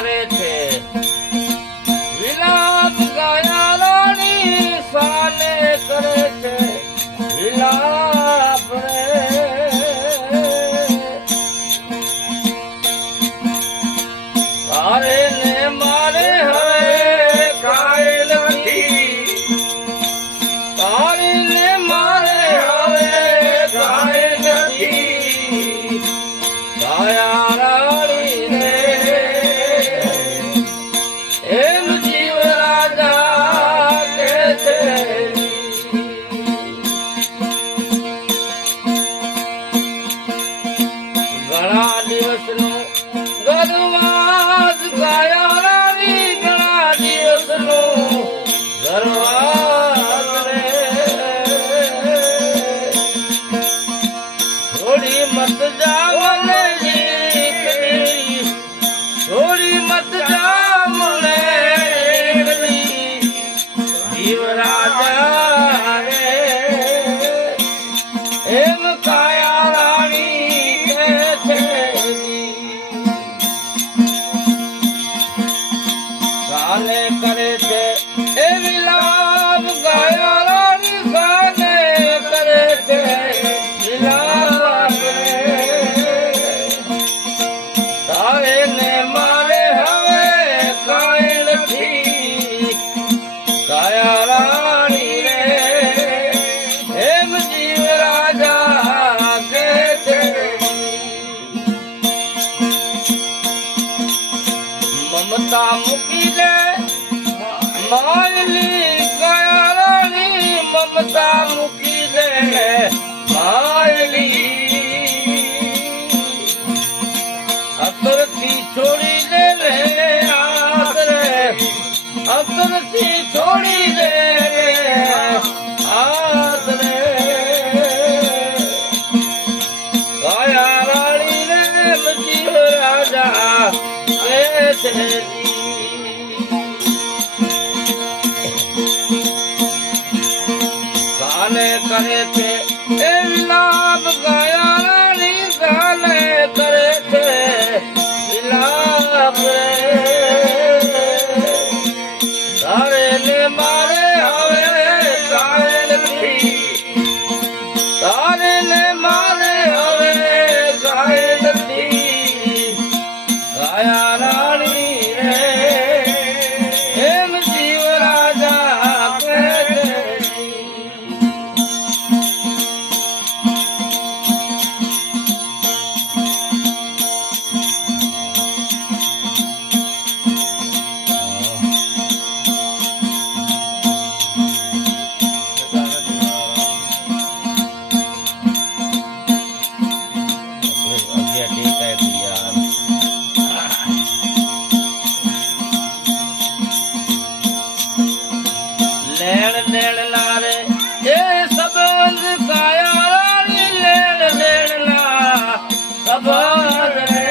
કરે છે વિલાપ ગાયા રાણી સાને કરે છે વિલાપ રે તારે ને મારે હવે કાંઈ નથી તારે ને મારે હવે કાંઈ નથી ગાયા રાણી રે એમ જીવ રાજા કે છે ઘણા દિવસનું ગરવાજ ગાયા રાણી ઘણા દિવસનું ગરવાજ રે થોડી મત જા મને જીતની થોડી મત જા મને જીવ રાજા રે એમ કાયા રાણી કે છે સાને કરે છે એ વિલાપ ગાયા રાણી સાને કરે છે વિલાપ રે તારે ને મારે હવે કાંઈ નથી ગાયા રાણી રે એમ જીવ રાજા કે છે મમતા મૂકી દે માયલી ગયા રાણી મમતા મૂકી દે માયલી અતરથી છોડી દે રે આસરે અતરથી છોડી દે આસરે ગયા રાણી રે જીવ રાજા કે છે સાને કરે છે એ વિલાપ ગાયા રાણી સાને કરે છે વિલાપ રે તારે ને મારે હવે કાંઈ નથી તારે ને મારે હવે કાંઈ નથી ગાયા રાણી રે એમ જીવ રાજા કે છે લેણ લેણ લારે એ સંબંધ ગાયા રાણી લેણ લેણ ના સંબંધ રે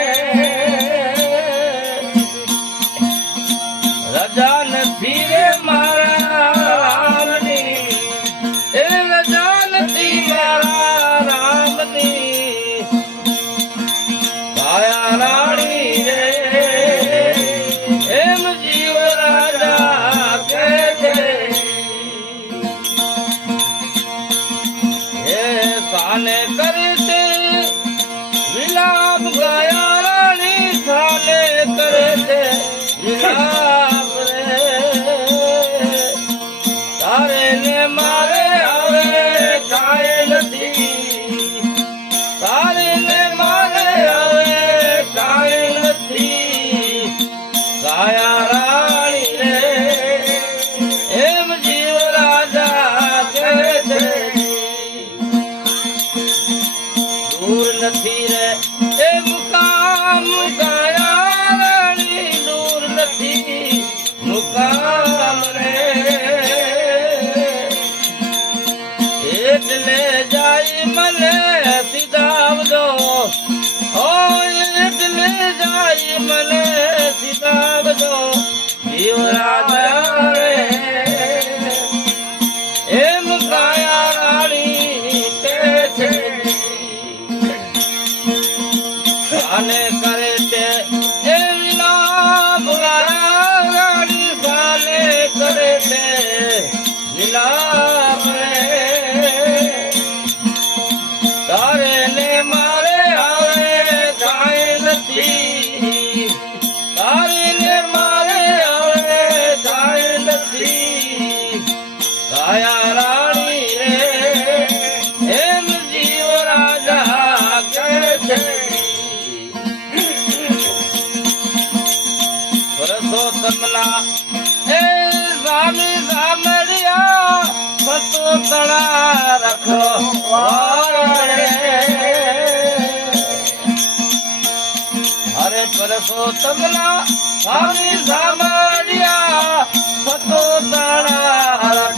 રજા નથી રે મારા રામની એ રજા નથી મારા રામની ગાયા રાણી રે એમ જીવ રાજા કે છે સાને કરે છે વિલાપ ગાયા રાણી સાને કરે છે વિલાપ રે તારે ને મારે હવે કાંઈ નથી તારે ને મારે હવે કાંઈ નથી ગાયા રાણી રે એમ જીવ રાજા કે છે દૂર નથી રે એ મુકામ ગાયા રાણી દૂર નથી મુકામ રે એટલે જાય મને સીધાવજો ઓ એટલે જાય મને સીધાવજો જીવ રાજા રે એમ ગાયા રાણી કે છે અને કરે છે એ વિલાપ રખવાળે હરે પરસોત્તમના સ્વામી સામરિયા સતો તાણા